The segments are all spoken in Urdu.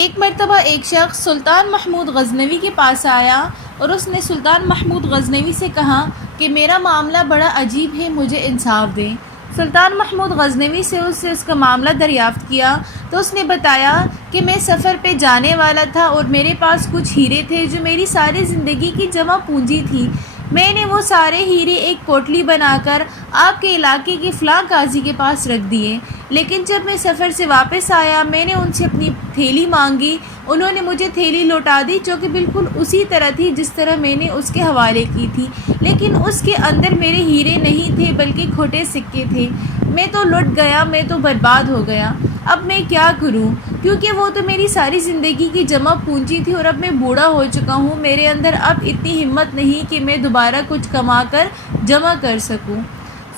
ایک مرتبہ ایک شخص سلطان محمود غزنوی کے پاس آیا اور اس نے سلطان محمود غزنوی سے کہا کہ میرا معاملہ بڑا عجیب ہے، مجھے انصاف دیں۔ سلطان محمود غزنوی سے اس کا معاملہ دریافت کیا تو اس نے بتایا کہ میں سفر پہ جانے والا تھا اور میرے پاس کچھ ہیرے تھے جو میری ساری زندگی کی جمع پونجی تھی۔ میں نے وہ سارے ہیرے ایک پوٹلی بنا کر آپ کے علاقے کے فلاں قاضی کے پاس رکھ دیے، لیکن جب میں سفر سے واپس آیا میں نے ان سے اپنی تھیلی مانگی، انہوں نے مجھے تھیلی لوٹا دی جو کہ بالکل اسی طرح تھی جس طرح میں نے اس کے حوالے کی تھی، لیکن اس کے اندر میرے ہیرے نہیں تھے بلکہ کھوٹے سکے تھے۔ میں تو لٹ گیا، میں تو برباد ہو گیا۔ اب میں کیا کروں، کیونکہ وہ تو میری ساری زندگی کی جمع پونجی تھی اور اب میں بوڑھا ہو چکا ہوں، میرے اندر اب اتنی ہمت نہیں کہ میں دوبارہ کچھ کما کر جمع کر سکوں۔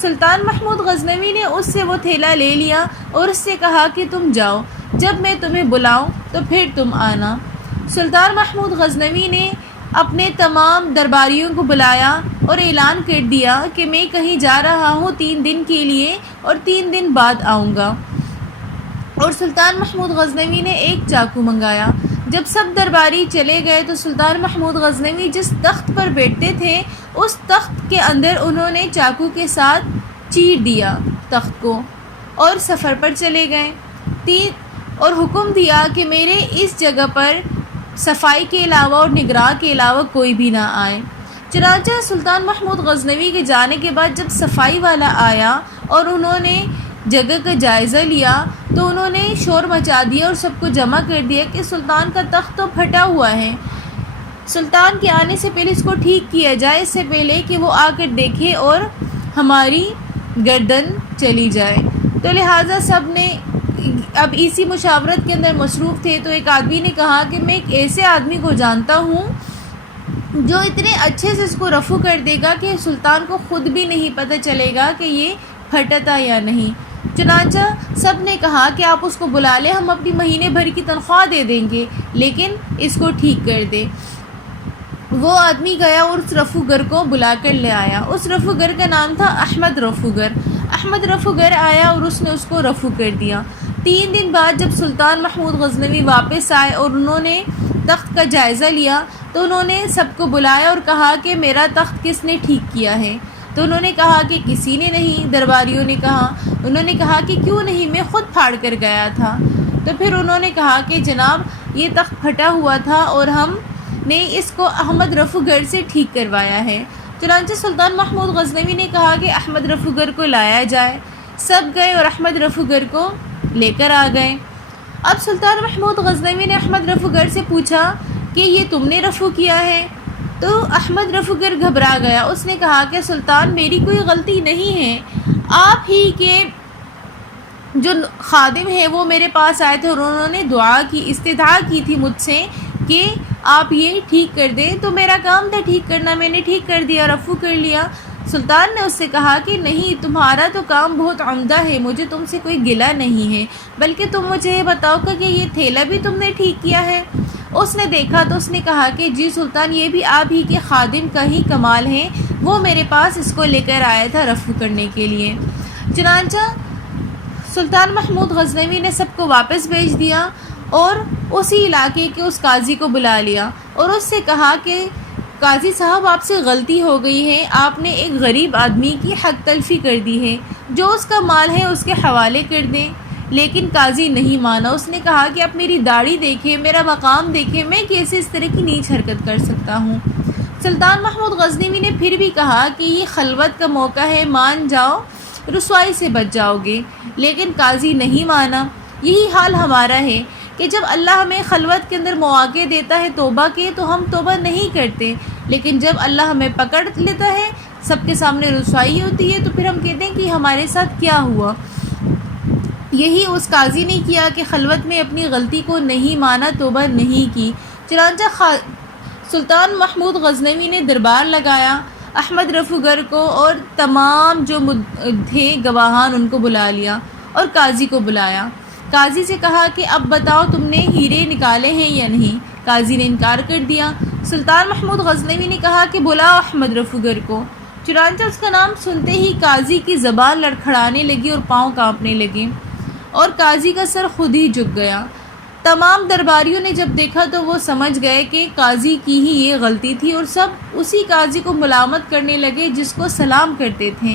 سلطان محمود غزنوی نے اس سے وہ تھیلا لے لیا اور اس سے کہا کہ تم جاؤ، جب میں تمہیں بلاؤں تو پھر تم آنا۔ سلطان محمود غزنوی نے اپنے تمام درباریوں کو بلایا اور اعلان کر دیا کہ میں کہیں جا رہا ہوں 3 دن کے لیے اور 3 دن بعد آؤں گا، اور سلطان محمود غزنوی نے ایک چاقو منگایا۔ جب سب درباری چلے گئے تو سلطان محمود غزنوی جس تخت پر بیٹھتے تھے اس تخت کے اندر انہوں نے چاقو کے ساتھ چیر دیا تخت کو اور سفر پر چلے گئے اور حکم دیا کہ میرے اس جگہ پر صفائی کے علاوہ اور نگراں کے علاوہ کوئی بھی نہ آئے۔ چنانچہ سلطان محمود غزنوی کے جانے کے بعد جب صفائی والا آیا اور انہوں نے جگہ کا جائزہ لیا تو انہوں نے شور مچا دیا اور سب کو جمع کر دیا کہ سلطان کا تخت تو پھٹا ہوا ہے، سلطان کے آنے سے پہلے اس کو ٹھیک کیا جائے، اس سے پہلے کہ وہ آ کر دیکھے اور ہماری گردن چلی جائے۔ تو لہٰذا سب نے اب اسی مشاورت کے اندر مصروف تھے، تو ایک آدمی نے کہا کہ میں ایک ایسے آدمی کو جانتا ہوں جو اتنے اچھے سے اس کو رفع کر دے گا کہ سلطان کو خود بھی نہیں پتہ چلے گا کہ یہ پھٹا تھا یا نہیں۔ چنانچہ سب نے کہا کہ آپ اس کو بلا لیں، ہم اپنی مہینے بھر کی تنخواہ دے دیں گے لیکن اس کو ٹھیک کر دے۔ وہ آدمی گیا اور اس رفوگر کو بلا کر لے آیا۔ اس رفوگر کا نام تھا احمد رفوگر۔ احمد رفوگر آیا اور اس نے اس کو رفع کر دیا۔ 3 دن بعد جب سلطان محمود غزنوی واپس آئے اور انہوں نے تخت کا جائزہ لیا تو انہوں نے سب کو بلایا اور کہا کہ میرا تخت کس نے ٹھیک کیا ہے؟ تو انہوں نے کہا کہ کسی نے نہیں۔ درباریوں نے کہا، انہوں نے کہا کہ کیوں نہیں، میں خود پھاڑ کر گیا تھا۔ تو پھر انہوں نے کہا کہ جناب یہ تخت پھٹا ہوا تھا اور ہم نے اس کو احمد رفوگر سے ٹھیک کروایا ہے۔ چنانچہ سلطان محمود غزنوی نے کہا کہ احمد رفوگر کو لایا جائے۔ سب گئے اور احمد رفوگر کو لے کر آ گئے۔ اب سلطان محمود غزنوی نے احمد رفوگر سے پوچھا کہ یہ تم نے رفع کیا ہے؟ تو احمد رفوگر گھبرا گیا۔ اس نے کہا کہ سلطان میری کوئی غلطی نہیں ہے، آپ ہی کے جو خادم ہیں وہ میرے پاس آئے تھے اور انہوں نے دعا کی، استدعا کی تھی مجھ سے کہ آپ یہ ٹھیک کر دیں، تو میرا کام تھا ٹھیک کرنا، میں نے ٹھیک کر دیا، رفع کر لیا۔ سلطان نے اس سے کہا کہ نہیں، تمہارا تو کام بہت عمدہ ہے، مجھے تم سے کوئی گلہ نہیں ہے، بلکہ تم مجھے یہ بتاؤ کہ یہ تھیلا بھی تم نے ٹھیک کیا ہے؟ اس نے دیکھا تو اس نے کہا کہ جی سلطان، یہ بھی آپ ہی کے خادم کا ہی کمال ہے، وہ میرے پاس اس کو لے کر آیا تھا رفع کرنے کے لیے۔ چنانچہ سلطان محمود غزنوی نے سب کو واپس بھیج دیا اور اسی علاقے کے اس قاضی کو بلا لیا اور اس سے کہا کہ قاضی صاحب آپ سے غلطی ہو گئی ہے، آپ نے ایک غریب آدمی کی حق تلفی کر دی ہے، جو اس کا مال ہے اس کے حوالے کر دیں۔ لیکن قاضی نہیں مانا، اس نے کہا کہ آپ میری داڑھی دیکھیں، میرا مقام دیکھیں، میں کیسے اس طرح کی نیچ حرکت کر سکتا ہوں۔ سلطان محمود غزنوی نے پھر بھی کہا کہ یہ خلوت کا موقع ہے، مان جاؤ، رسوائی سے بچ جاؤ گے، لیکن قاضی نہیں مانا۔ یہی حال ہمارا ہے کہ جب اللہ ہمیں خلوت کے اندر مواقع دیتا ہے توبہ کے تو ہم توبہ نہیں کرتے، لیکن جب اللہ ہمیں پکڑ لیتا ہے، سب کے سامنے رسوائی ہوتی ہے، تو پھر ہم کہتے ہیں کہ ہمارے ساتھ کیا ہوا۔ یہی اس قاضی نے کیا کہ خلوت میں اپنی غلطی کو نہیں مانا، توبہ نہیں کی۔ چنانچہ سلطان محمود غزنوی نے دربار لگایا، احمد رفوگر کو اور تمام جو تھے گواہان ان کو بلا لیا اور قاضی کو بلایا۔ قاضی سے کہا کہ اب بتاؤ تم نے ہیرے نکالے ہیں یا نہیں؟ قاضی نے انکار کر دیا۔ سلطان محمود غزنوی نے کہا کہ بلاؤ احمد رفوگر کو۔ چنانچہ اس کا نام سنتے ہی قاضی کی زبان لڑکھڑانے لگی اور پاؤں کانپنے لگے اور قاضی کا سر خود ہی جھک گیا۔ تمام درباریوں نے جب دیکھا تو وہ سمجھ گئے کہ قاضی کی ہی یہ غلطی تھی، اور سب اسی قاضی کو ملامت کرنے لگے جس کو سلام کرتے تھے۔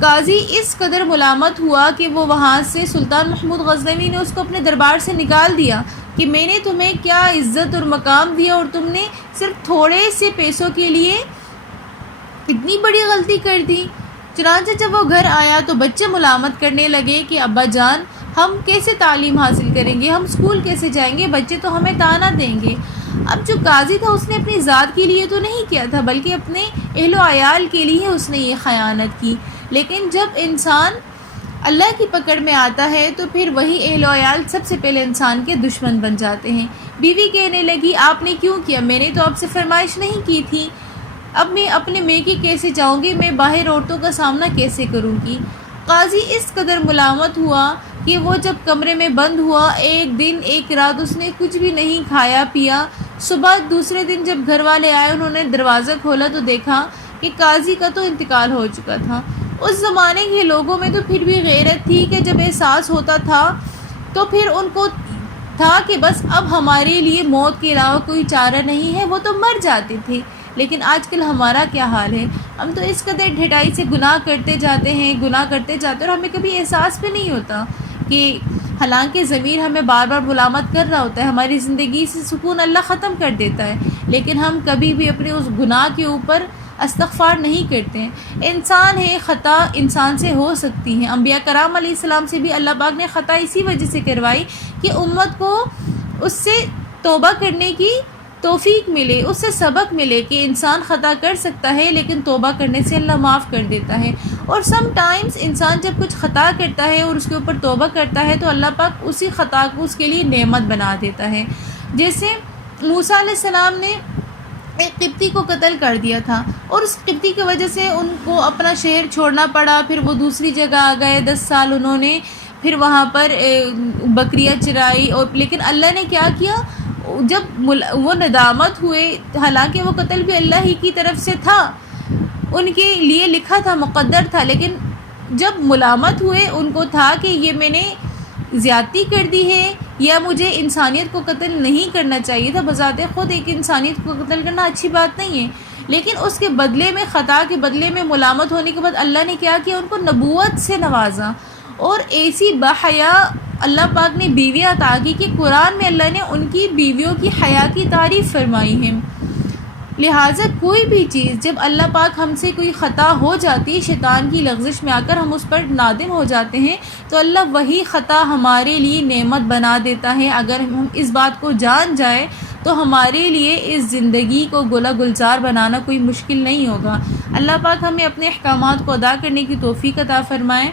قاضی اس قدر ملامت ہوا کہ وہ وہاں سے سلطان محمود غزنوی نے اس کو اپنے دربار سے نکال دیا کہ میں نے تمہیں کیا عزت اور مقام دیا اور تم نے صرف تھوڑے سے پیسوں کے لیے اتنی بڑی غلطی کر دی۔ چنانچہ جب وہ گھر آیا تو بچے ملامت کرنے لگے کہ ابا جان، ہم کیسے تعلیم حاصل کریں گے، ہم اسکول کیسے جائیں گے، بچے تو ہمیں طعنہ دیں گے۔ اب جو قاضی تھا اس نے اپنی ذات کے لیے تو نہیں کیا تھا، بلکہ اپنے اہل و عیال کے لیے اس نے یہ خیانت کی۔ لیکن جب انسان اللہ کی پکڑ میں آتا ہے تو پھر وہی اہل و عیال سب سے پہلے انسان کے دشمن بن جاتے ہیں۔ بیوی کہنے لگی آپ نے کیوں کیا، میں نے تو آپ سے فرمائش نہیں کی تھی، اب میں اپنے میکے کیسے جاؤں گی، میں باہر عورتوں کا سامنا کیسے کروں گی۔ قاضی اس قدر ملامت ہوا کہ وہ جب کمرے میں بند ہوا، ایک دن ایک رات اس نے کچھ بھی نہیں کھایا پیا۔ صبح دوسرے دن جب گھر والے آئے، انہوں نے دروازہ کھولا تو دیکھا کہ قاضی کا تو انتقال ہو چکا تھا۔ اس زمانے کے لوگوں میں تو پھر بھی غیرت تھی کہ جب احساس ہوتا تھا تو پھر ان کو تھا کہ بس اب ہمارے لیے موت کے علاوہ کوئی چارہ نہیں ہے، وہ تو مر جاتے تھے۔ لیکن آج کل ہمارا کیا حال ہے، ہم تو اس قدر ڈھٹائی سے گناہ کرتے جاتے ہیں اور ہمیں کبھی احساس بھی نہیں ہوتا کہ حالانکہ ضمیر ہمیں بار بار ملامت کر رہا ہوتا ہے، ہماری زندگی سے سکون اللہ ختم کر دیتا ہے، لیکن ہم کبھی بھی اپنے اس گناہ کے اوپر استغفار نہیں کرتے ہیں۔ انسان ہے، خطا انسان سے ہو سکتی ہے۔ انبیاء کرام علیہ السلام سے بھی اللہ پاک نے خطا اسی وجہ سے کروائی کہ امت کو اس سے توبہ کرنے کی توفیق ملے، اس سے سبق ملے کہ انسان خطا کر سکتا ہے لیکن توبہ کرنے سے اللہ معاف کر دیتا ہے۔ اور سم ٹائمز انسان جب کچھ خطا کرتا ہے اور اس کے اوپر توبہ کرتا ہے تو اللہ پاک اسی خطا کو اس کے لیے نعمت بنا دیتا ہے۔ جیسے موسیٰ علیہ السلام نے ایک قبطی کو قتل کر دیا تھا، اور اس قبطی کی وجہ سے ان کو اپنا شہر چھوڑنا پڑا، پھر وہ دوسری جگہ آ گئے، 10 سال انہوں نے پھر وہاں پر بکریاں چرائی، اور لیکن اللہ نے کیا کیا، جب وہ ندامت ہوئے، حالانکہ وہ قتل بھی اللہ ہی کی طرف سے تھا، ان کے لیے لکھا تھا، مقدر تھا، لیکن جب ملامت ہوئے ان کو تھا کہ یہ میں نے زیادتی کر دی ہے یا مجھے انسانیت کو قتل نہیں کرنا چاہیے تھا۔ بذات خود ایک انسانیت کو قتل کرنا اچھی بات نہیں ہے، لیکن اس کے بدلے میں، خطا کے بدلے میں ملامت ہونے کے بعد اللہ نے کیا کیا، ان کو نبوت سے نوازا، اور ایسی باحیا اللہ پاک نے بیویاں عطا کی کہ قرآن میں اللہ نے ان کی بیویوں کی حیا کی تعریف فرمائی ہے۔ لہٰذا کوئی بھی چیز جب اللہ پاک ہم سے کوئی خطا ہو جاتی ہے، شیطان کی لغزش میں آ کر ہم اس پر نادم ہو جاتے ہیں، تو اللہ وہی خطا ہمارے لیے نعمت بنا دیتا ہے۔ اگر ہم اس بات کو جان جائیں تو ہمارے لیے اس زندگی کو گلہ گلزار بنانا کوئی مشکل نہیں ہوگا۔ اللہ پاک ہمیں اپنے احکامات کو ادا کرنے کی توفیق عطا فرمائے۔